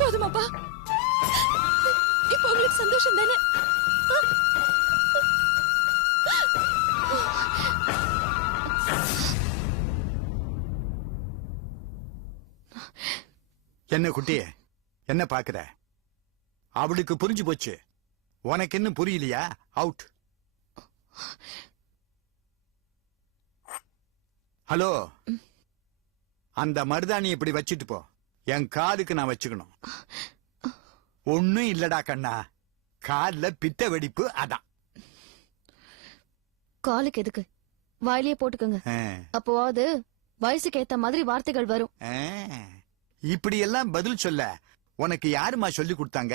போதுமாப்பா? இப்ப உங்களுக்கு சந்தோஷம் தானே? என்ன குட்டியே, என்ன பாக்குற? அவளுக்கு புரிஞ்சு போச்சு, உனக்கு என்ன புரியலையா? அவுட். ஹலோ, அந்த மருதாணி இப்படி வச்சிட்டு போ, என் காலுக்கு நான் வச்சுக்கணும். ஒண்ணும் இல்லடா கண்ணா, கால்ல பித்த வெடிப்பு, அதான். காலுக்கு எதுக்கு? வாயிலேயே போட்டுக்கோங்க. அப்போவாது வயசுக்கு ஏத்த மாதிரி வார்த்தைகள் வரும். இப்படி எல்லாம் பதில் சொல்ல உனக்கு யாருமா சொல்லி கொடுத்தாங்க?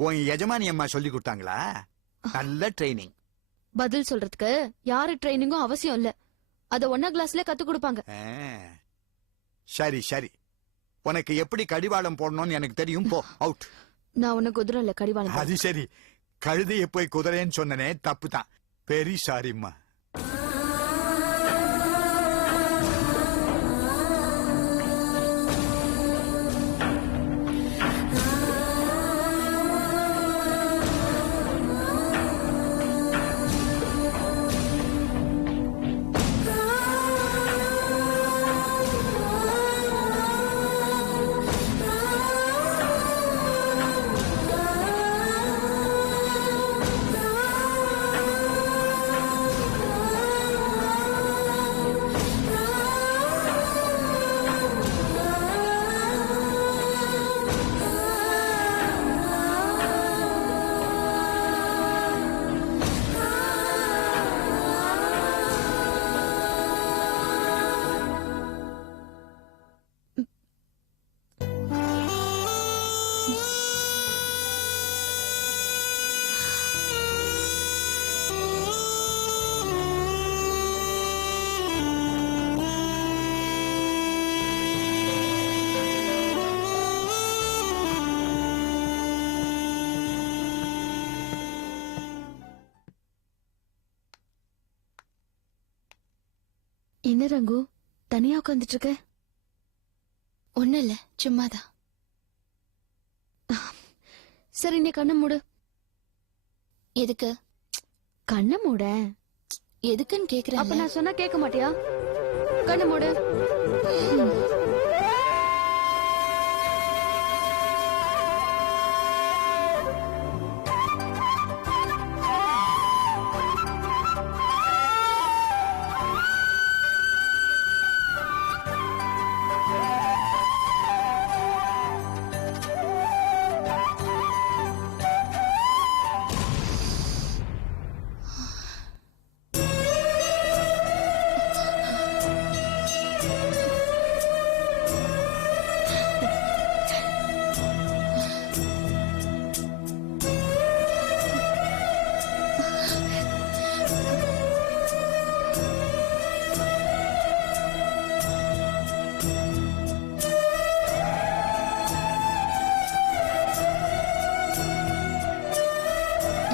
உன் எஜமானி அம்மா சொல்லி கொடுத்தாங்களா? நல்ல ட்ரைனிங். பதில் சொல்றதுக்கு யாரு ட்ரைனிங்கும் அவசியம் இல்ல, அத 1ஆம் கிளாஸ்ல கத்து கொடுப்பாங்க. சரி சரி, உனக்கு எப்படி கடிவாளம் போடணும்னு எனக்கு தெரியும், போ. அவுட். நான் உன்ன குதிரை இல்ல, கடிவாளம். அது சரி, கழுதைய போய் குதிரைன்னு சொன்னனே, தப்பு தான். வெரி சாரிம்மா. என்ன ரங்கு, தனியா உட்காந்துட்டு இருக்க? ஒண்ணு இல்ல, சும்மாதான். சரி, நீ கண்ணை மூடு. எதுக்கு? கண்ணை மூட. எதுக்குன்னு கேக்குறேன். அப்ப நான் சொன்னா கேட்க மாட்டியா? கண்ணை மூடு.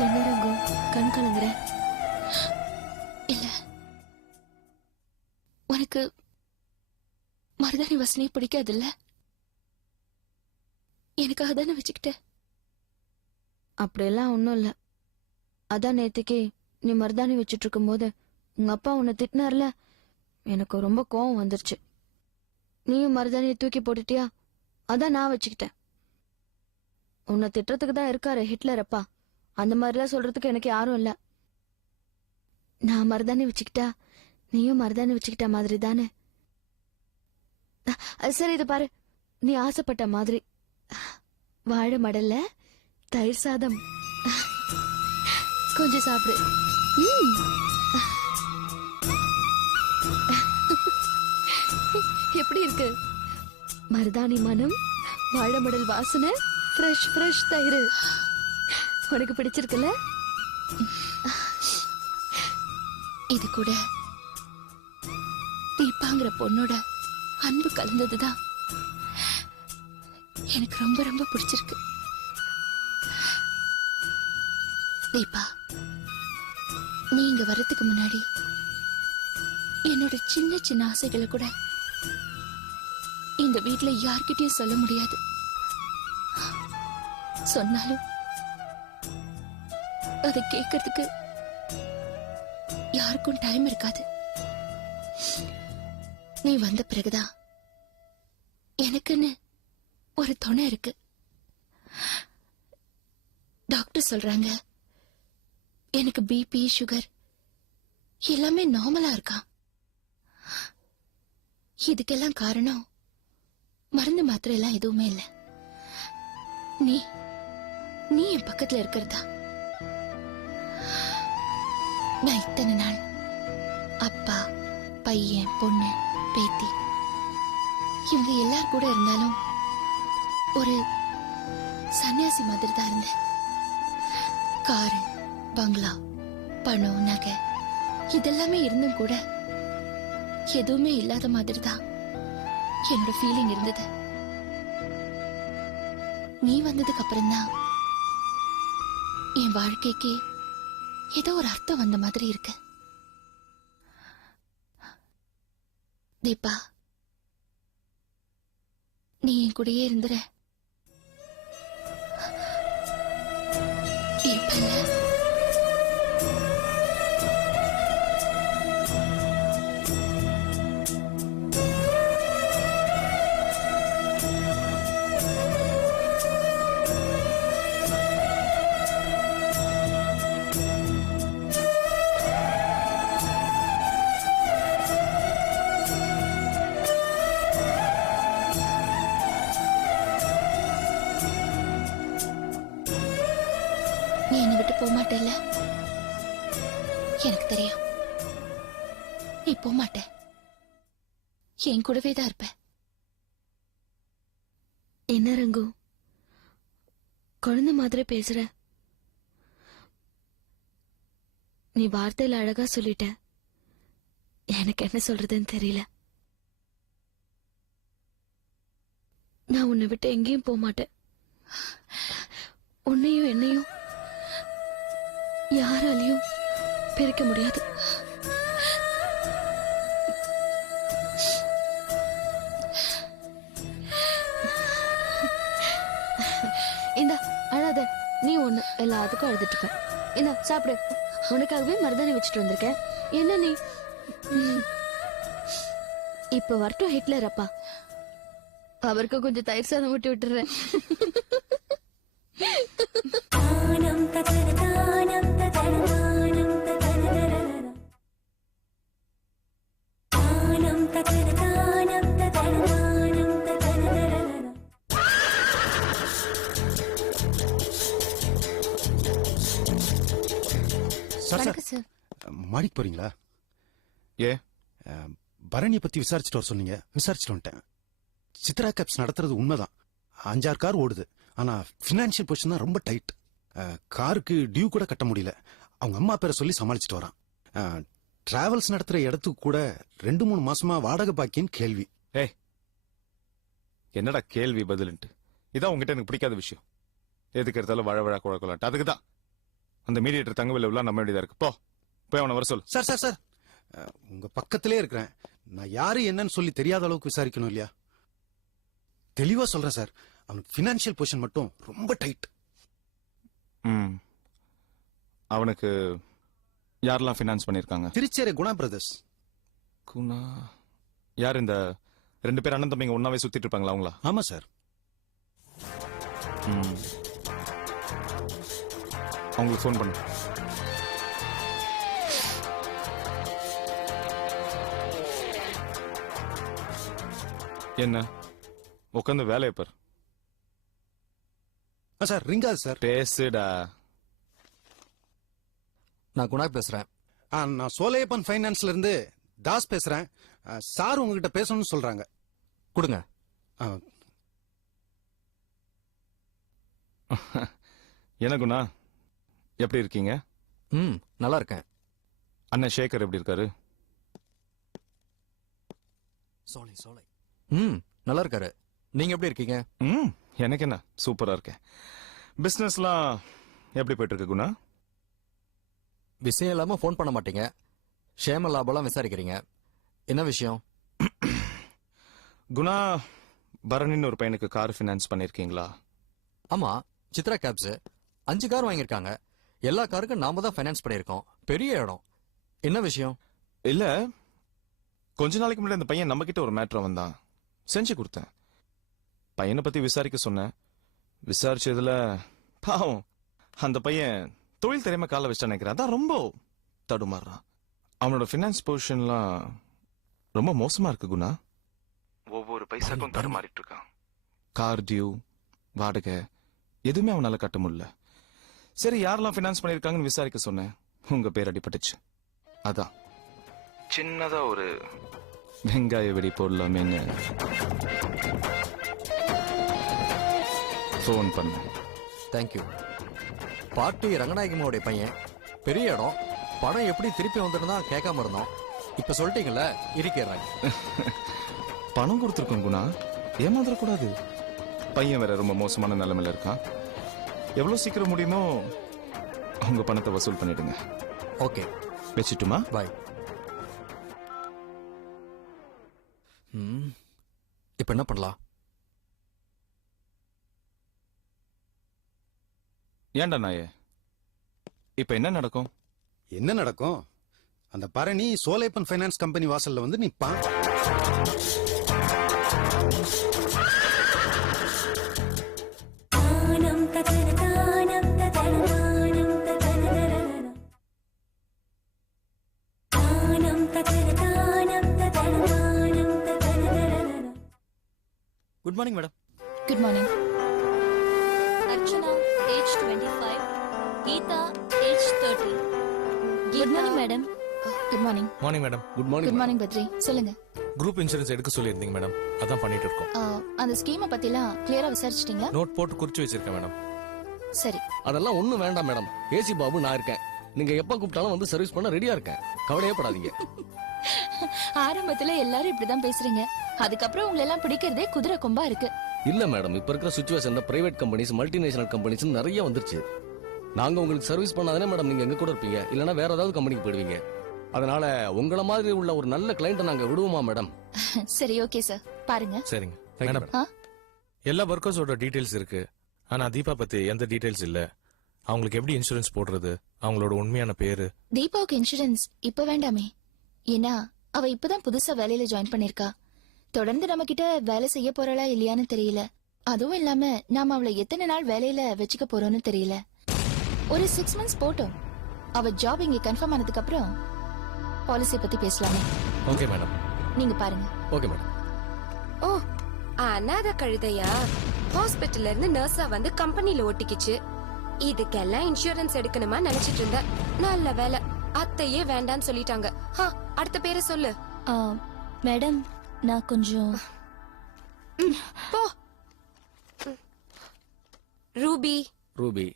என்ன ரங்கு, கண் கலங்குற? இல்ல, உனக்கு மருதாணி வாசனை பிடிக்காதுல்ல? எனக்காக தானே வச்சுக்கிட்ட. அப்படியெல்லாம் ஒண்ணும் இல்ல. அதான் நேத்துக்கு நீ மருதாணி வச்சிட்டு இருக்கும் போது உங்க அப்பா உன்னை திட்டினார்ல, எனக்கு ரொம்ப கோவம் வந்துருச்சு. நீயும் மருதாணியை தூக்கி போட்டுட்டியா, அதான் நான் வச்சுக்கிட்டேன். உன்னை திட்டுறதுக்கு தான் இருக்காரு ஹிட்லர் அப்பா, அந்த மாதிரிலாம் சொல்றதுக்கு எனக்கு யாரும் இல்ல. நான் மருதாணி வச்சுக்கிட்டா நீயும் மருதாணி வச்சுக்கிட்ட மாதிரி தானே. சரி, இது பாரு, நீ ஆசைப்பட்ட மாதிரி வாழை மடல்ல தயிர் சாதம். கொஞ்சம் சாப்பிடு. எப்படி இருக்கு? மருதாணி மனம், வாழை மடல் வாசனை, ஃப்ரெஷ் ஃப்ரெஷ் தயிர். உனக்கு பிடிச்சிருக்குல்ல? இது கூட தீபாங்கிற பொண்ணோட அன்பு கலந்ததுதான் எனக்கு ரொம்ப ரொம்ப பிடிச்சிருக்கு. தீபா, நீங்க வர்றதுக்கு முன்னாடி என்னோட சின்ன சின்ன ஆசைகளை கூட இந்த வீட்டுல யார்கிட்டயும் சொல்ல முடியாது. சொன்னாலும் அதை கேட்கறதுக்கு யாருக்கும் டைம் இருக்காது. நீ வந்த பிறகுதான் எனக்குன்னு ஒரு துணை இருக்கு. டாக்டர் சொல்றாங்க எனக்கு பிபி சுகர் எல்லாமே நார்மலா இருக்கா. இதுக்கெல்லாம் காரணம் மருந்து மாத்திரை எல்லாம் எதுவுமே இல்ல, நீ நீ என் பக்கத்துல இருக்கிறதா. நான் இத்தனை நாள் அப்பா, பையன், பொண்ணு, பேத்தி இவங்க எல்லாரும் கூட இருந்தாலும் ஒரு சன்னியாசி மாதிரி தான் இருந்தேன். காரு, பங்களா, பணம், நகை இதெல்லாமே இருந்தும் கூட எதுவுமே இல்லாத மாதிரி தான் என்னோட ஃபீலிங் இருந்தது. நீ வந்ததுக்கு அப்புறம் தான் என் வாழ்க்கைக்கு ஏதோ ஒரு அர்த்தம் வந்த மாதிரி இருக்கு. தீபா, நீ என் கூடயே இருந்துற. இருப்பல்ல? நீ என்னை விட்டு போக மாட்டேல்ல? எனக்கு தெரியும் நீ போக மாட்ட, என் கூடவே தான் இருப்ப. என்ன ரங்கு, குழந்தை மாதிரி பேசுற? நீ வார்த்தையில அழகா சொல்லிட்ட, எனக்கு என்ன சொல்றதுன்னு தெரியல. நான் உன்னை விட்டு எங்கேயும் போக மாட்டேன். உன்னையும் என்னையும் யாராலையும் பிரிக்க முடியாது. இந்த அழாத, நீ ஒண்ணு எல்லாத்துக்கும் அழுதுட்டு இருப்ப. இந்த சாப்பிடு, உனக்காகவே மருதாணி வச்சுட்டு வந்திருக்கேன். என்ன நீ இப்ப வரட்டும் ஹிட்லர் அப்பா, அவருக்கு கொஞ்சம் தயிர் சாதம் ஊட்டி விட்டுறேன். வணக்கம் சார். மாடிக்கு போறீங்களா? ஏ பரணியை பத்தி விசாரிச்சுட்டு வர சொன்னீங்க, விசாரிச்சுட்டு வந்துட்டேன். சித்ரா கேப்ஸ் நடத்துறது உண்மைதான், 5-6 கார் ஓடுது. ஆனா பினான்சியல் பொசிஷன் தான் ரொம்ப டைட். காருக்கு டியூ கூட கட்ட முடியல. அவங்க அம்மா பேரை சொல்லி சமாளிச்சுட்டு வரான். டிராவல்ஸ் நடத்துற இடத்துக்கு கூட 2-3 மாசமா வாடகை பாக்கின்னு கேள்வி. என்னடா கேள்வி பதிலுன்ட்டு? இதான் உங்ககிட்ட எனக்கு பிடிக்காத விஷயம். எதுக்கு எடுத்தாலும் வழ வழ குழக்கலான்ட்டு. அதுக்கு தான் அந்த மீடியேட்டர் தங்கவில்லை நம்ம வேண்டியதா இருக்கு. போய் அவனை வர சொல்லு. சார் சார் சார், உங்க பக்கத்திலே இருக்கிறேன். நான் யாரு என்னன்னு சொல்லி தெரியாத அளவுக்கு விசாரிக்கணும் இல்லையா? தெளிவா சொல்றேன் சார், அவனுக்கு பினான்சியல் பொசிஷன் மட்டும் ரொம்ப டைட். அவனுக்கு யாரெல்லாம் ஃபினான்ஸ் பண்ணிருக்காங்க? திருச்சேரி குணா பிரதர்ஸ். குணா யார்? இந்த 2 பேர் அண்ணன் தம்பிங்க ஒன்னாவே சுத்திட்டு இருப்பாங்களா அவங்களா? ஆமா சார். அவங்களுக்கு ஃபோன் பண்ணு. என்ன உட்காந்து வேலையை பார். Sir ரிங்காது sir. பேசுடா. நான் குணா பேசுறேன். நான் சோலையப்பன் ஃபைனான்ஸ்ல இருந்து தாஸ் பேசுறேன். சார் உங்ககிட்ட பேசணும்னு சொல்றாங்க. கொடுங்க. என்ன குணா, எப்படி இருக்கீங்க? நல்லா இருக்கேன். அண்ணன் சேகர் எப்படி இருக்காரு? சோலை சோலை. நல்லா இருக்காரு. நீங்க எப்படி இருக்கீங்க? எனக்கு என்ன, சூப்பரா இருக்கேன். பிசினஸ்லாம் எப்படி போயிட்டு இருக்கு குணா? விஷயம் இல்லாம ஃபோன் பண்ண மாட்டீங்க, ஷேம லாபம்லாம் விசாரிக்கிறீங்க. என்ன விஷயம்? குணா, பரணின்னு ஒரு பையனுக்கு கார் ஃபினான்ஸ் பண்ணிருக்கீங்களா? ஆமா, சித்ரா கேப்ஸ் 5 கார் வாங்கியிருக்காங்க. எல்லா காருக்கும் நாம தான் ஃபைனான்ஸ் பண்ணியிருக்கோம். பெரிய இடம். என்ன விஷயம்? இல்ல, கொஞ்ச நாளைக்கு முன்னாடி அந்த பையன் நம்ம கிட்ட ஒரு மேட்டர் வந்தான், செஞ்சு கொடுத்தேன். பையனை பத்தி விசாரிக்க சொன்னேன். விசாரிச்சதுல பாவம் அந்த பையன் தொழில் திறமை கால வச்சு நினைக்கிறேன். அதான் ரொம்ப தடுமாறுறான். அவனோட ஃபினான்ஸ் பொசிஷன்லாம் ரொம்ப மோசமா இருக்கு குணா. ஒவ்வொரு பைசாக்கும் தடுமாறிட்டு இருக்கான். கார் டியூ, வாடகை எதுவுமே அவனால கட்ட முடியல. சரி, யாரெல்லாம் ஃபினான்ஸ் பண்ணிருக்காங்கன்னு விசாரிக்க சொன்னேன். உங்க பேர் அடிபட்டுச்சு. அதான் சின்னதா ஒரு வெங்காய வெடி போடலாமேன்னு ஃபோன் பண்ணேன். தேங்க்யூ. பார்ட்டி ரங்கநாயகமோடைய பையன், பெரிய இடம். பணம் எப்படி திருப்பி வந்துருந்தா கேட்காம இருந்தோம். இப்ப சொல்லிட்டீங்கல்ல, இருக்கிறேன். பணம் கொடுத்துருக்கோம் குணா, ஏமாந்துடக்கூடாது. பையன் வேற ரொம்ப மோசமான நிலைமையில இருக்கான். எவ்வளவு சீக்கிரம் முடியுமோ உங்க பணத்தை வசூல் பண்ணிடுங்க. ஓகே, வச்சுட்டுமா? பாய். இப்ப என்ன பண்ணலாம்? ஏன்டா நாயே, இப்ப என்ன நடக்கும்? என்ன நடக்கும்? அந்த பரணி சோலைப்பன் ஃபைனான்ஸ் கம்பெனி வாசல்ல வந்து நிப்பான். Good morning madam. Good morning. Archana, age 25. Geeta, age 30. Good morning madam. Good morning. Morning madam. Good good morning Badri. சொல்லுங்க. குரூப் இன்சூரன்ஸ் எடுக்க சொல்லியிருந்தீங்க மேடம், அதான் பண்ணிட்டு இருக்கோம். அந்த ஸ்கீமை பத்திலாம் கிளியரா விசாரிச்சிட்டீங்களா? நோட் போட்டு குறிச்சு வச்சிருக்கேன் மேடம். சரி. அதெல்லாம் ஒண்ணும் வேண்டாம் மேடம். ஏசி பாபு நான் இருக்கேன். நீங்க எப்ப கூப்பிட்டாலும் வந்து சர்வீஸ் பண்ண ரெடியா இருக்கேன். கவலையே படாதீங்க. ஆரம்பத்துல எல்லாரும் இப்படிதான் பேசுறீங்க. அதுக்கப்புறம் உங்களை எல்லாம் பிடிக்கிறதே குதிரை கொம்பா இருக்கு. இல்ல மேடம், இப்ப இருக்கிற சுச்சுவேஷன்ல பிரைவேட் கம்பெனிஸ், மல்டிநேஷனல் கம்பெனிஸ் நிறைய வந்துருச்சு. நாங்க உங்களுக்கு சர்வீஸ் பண்ணாதானே மேடம் நீங்க எங்க கூட இருப்பீங்க, இல்லனா வேற ஏதாவது கம்பெனிக்கு போயிடுவீங்க. அதனால உங்கள மாதிரி உள்ள ஒரு நல்ல கிளையண்ட்டை நாங்க விடுவோமா மேடம்? சரி, ஓகே சார், பாருங்க. சரிங்க Thank you, மேடம். எல்லா ஒர்க்கர்ஸோட டீடைல்ஸ் இருக்கு. ஆனா தீபா பத்தி எந்த டீடைல்ஸ் இல்ல. அவங்களுக்கு எப்படி இன்சூரன்ஸ் போடுறது, அவங்களோட உண்மையான பேரு? தீபாவுக்கு இன்சூரன்ஸ் இப்ப வேண்டாமே. ஏன்னா அவ இப்பதான் புதுசா வேலையில ஜாயின் பண்ணிருக்கா. தொடர்ந்து நம்ம கிட்ட வேலை செய்ய போறாளா இல்லையான்னு தெரியல. அதுவும் இல்லாம நாம அவளை எத்தனை நாள் வேலையில வச்சுக்க போறோம்னு தெரியல. ஒரு 6 months போட்டோம். அவ ஜாப் இங்க கன்ஃபார்ம் ஆனதுக்கு அப்புறம் பாலிசி பத்தி பேசலாமே. Okay madam. நீங்க பாருங்க. Okay madam. ஓ, அனாதை கழுதையா? ஹாஸ்பிட்டல்ல இருந்து நர்ஸா வந்து கம்பெனில ஒட்டிக்கிச்சு. இதுக்கெல்லாம் இன்சூரன்ஸ் எடுக்கணுமா நினைச்சிட்டு இருந்த. நல்ல வேலை, அத்தையே வேண்டான்னு சொல்லிட்டாங்க. அடுத்த பேரை சொல்லு. மேடம், நான் கொஞ்சம் போ. Ruby, Ruby,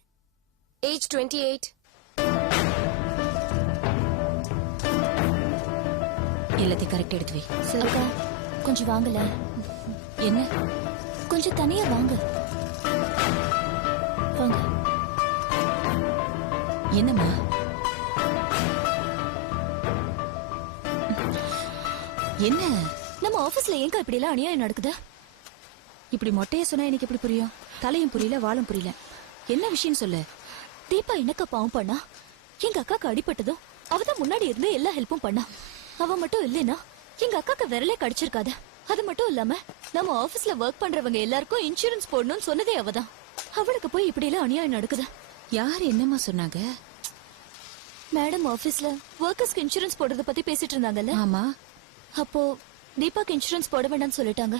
age 28. எல்லாத்தையும் கரெக்ட் எடுத்து வை. அக்கா, கொஞ்சம் வாங்கல. என்ன? கொஞ்சம் தனியா வாங்க. வாங்க. என்னம்மா? என்ன? நம்ம ஆபீஸ்ல ஏங்க இப்படி எல்லாம் அநியாயம் நடக்குது? இப்படி மொட்டைய சொன்னா எனக்கு எப்படி புரியும்? தலையும் புரியல, வாழும் புரியல. என்ன விஷயம் சொல்லு. தீபா என்னக்கா பாவம் பண்ணா? எங்க அக்காக்கு அடிபட்டதும் அவதான் முன்னாடி இருந்து எல்லா ஹெல்ப்பும் பண்ணா. அவ மட்டும் இல்லைன்னா எங்க அக்காக்கு விரலே கடிச்சிருக்காது. அது மட்டும் இல்லாம நம்ம ஆபீஸ்ல ஒர்க் பண்றவங்க எல்லாருக்கும் இன்சூரன்ஸ் போடணும்னு சொன்னதே அவதான். அவளுக்கு போய் இப்படி எல்லாம் அநியாயம் நடக்குது. யார் என்னம்மா சொன்னாங்க? மேடம் ஆபீஸ்ல ஒர்க்கர்ஸ்க்கு இன்சூரன்ஸ் போடுறத பத்தி பேசிட்டு இருந்தாங்கல்ல. ஆமா. அப்போ தீபாக்கு இன்சூரன்ஸ் போட வேண்டாம்னு சொல்லிட்டாங்க.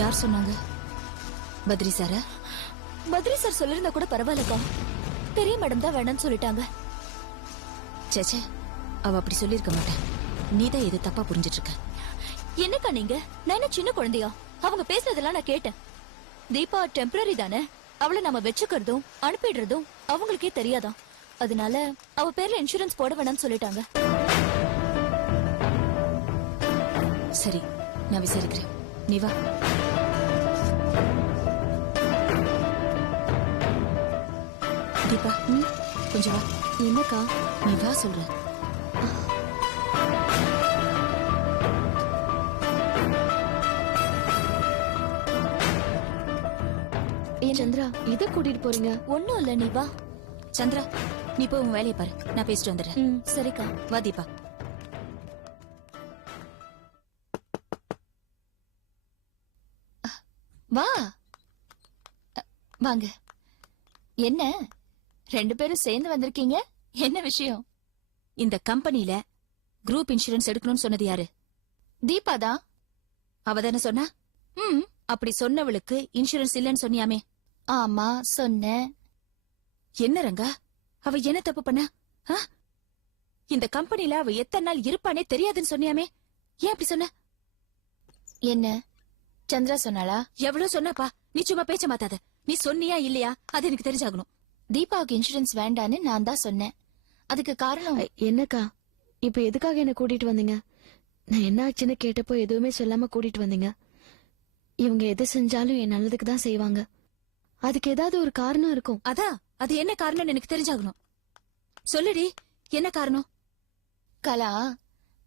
யார் சொன்னாங்க? பத்ரி சாரா? பத்ரி சார் சொல்லிருந்தா கூட பரவாயில்லக்கா. பெரிய மேடம் தான் வேண்டாம்னு சொல்லிட்டாங்க. சேச்சே, அவ அப்படி சொல்லிருக்க மாட்டேன். நீதான் எது தப்பா புரிஞ்சிட்டு இருக்க. என்னக்கா நீங்க? நான் என்ன சின்ன குழந்தையா? அவங்க பேசுனதெல்லாம் நான் கேட்டேன். தீபா டெம்பரரி தானே. அவளை நம்ம வச்சுக்கிறதும் அனுப்பிடுறதும் அவங்களுக்கே தெரியாதான். அதனால அவ பேர்ல இன்சூரன்ஸ் போட வேணாம்னு சொல்லிட்டாங்க. சரி, நான் விசாரிக்கிறேன். நீ வா. தீபா, கொஞ்சம் வா. என்னக்கா? நீ வா சொல்ற. சந்திரா இத கூட்டிட்டு போறீங்க? ஒண்ணும் இல்ல, நீ வா. சந்திரா, நீ போய் உன் வேலையை பாரு, நான் பேசிட்டு வந்துடுறேன். சரிக்கா. வா தீபா. வா. வாங்க. என்ன 2 பேரும் சேர்ந்து வந்திருக்கீங்க? என்ன விஷயம்? இந்த கம்பெனில குரூப் இன்சூரன்ஸ் எடுக்கணும்னு சொன்னது யாரு? தீபா தான். அவ தானே சொன்னா? அப்படி சொன்னவளுக்கு இன்சூரன்ஸ் இல்லன்னு சொன்னியாமே? ஆமா சொன்னேன். என்ன ரங்கா, அவ என்ன தப்பு பண்ணா? ஆ? இந்த கம்பெனில அவ எத்தனை நாள் இருப்பானே தெரியாதுன்னு சொன்னியாமே? ஏன் அப்படி சொன்ன? என்ன சந்திரா சொன்னாளா? எவ்வளவு சொன்னாப்பா, நீ சும்மா பேச்ச மாத்தாத. நீ சொன்னியா இல்லையா அது எனக்கு தெரிஞ்சாகணும். தீபாவுக்கு இன்சூரன்ஸ் வேண்டான்னு நான் தான் சொன்னேன். அதுக்கு காரணம் என்னக்கா இப்ப எதுக்காக என்ன கூட்டிட்டு வந்தீங்க? நான் என்ன ஆச்சுன்னு கேட்டப்போ எதுவுமே சொல்லாம கூட்டிட்டு வந்தீங்க. இவங்க எது செஞ்சாலும் என் நல்லதுக்கு தான் செய்வாங்க. அதுக்கு ஏதாவது ஒரு காரணம் இருக்கும். அதான், அது என்ன காரணம்னு எனக்கு தெரிஞ்சாகணும். சொல்லுடி, என்ன காரணம்? கலா,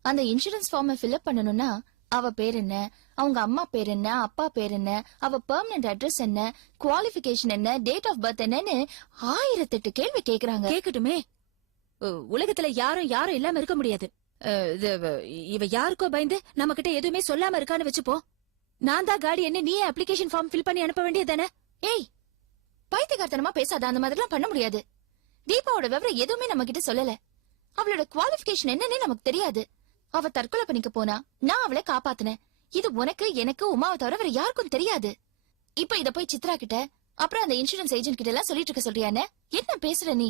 அந்த இன்சூரன்ஸ் ஃபார்மை ஃபில்அப் பண்ணணும்னா அவ பேர் என்ன, அவங்க அம்மா பேர் என்ன, அப்பா பேர் என்ன, அவ பெர்மனன்ட் அட்ரஸ் என்ன, குவாலிஃபிகேஷன் என்ன, டேட் ஆஃப் பர்த் என்னன்னு 1008 கேள்வி கேக்குறாங்க. கேக்கட்டுமே. உலகத்துல யாரும் இல்லாம இருக்க முடியாது. இவ யாருக்கோ பயந்து நம்ம கிட்ட எதுவுமே சொல்லாம இருக்கான்னு வச்சுப்போ. நான் தான் காடி என்ன, நீ அப்ளிகேஷன் ஃபார்ம் ஃபில் பண்ணி அனுப்ப வேண்டியதானே? ஏய், பைத்தியக்காரத்தனமா பேசாத. அந்த மாதிரிலாம் பண்ண முடியாது. தீபாவோட விவரம் எதுவுமே நம்ம கிட்ட சொல்லல. அவளோட குவாலிஃபிகேஷன் என்னன்னு நமக்கு தெரியாது. அவ தற்கொலை பண்ணிக்க போனா நான் அவளை காப்பாத்தினேன். இது உனக்கு, எனக்கு, உமாவை தவிர வேற யாருக்கும் தெரியாது. இப்ப இத போய் சித்ரா கிட்ட, அப்புறம் அந்த இன்சூரன்ஸ் ஏஜென்ட் கிட்ட எல்லாம் சொல்லிட்டு இருக்க சொல்றியானே? என்ன பேசுற நீ?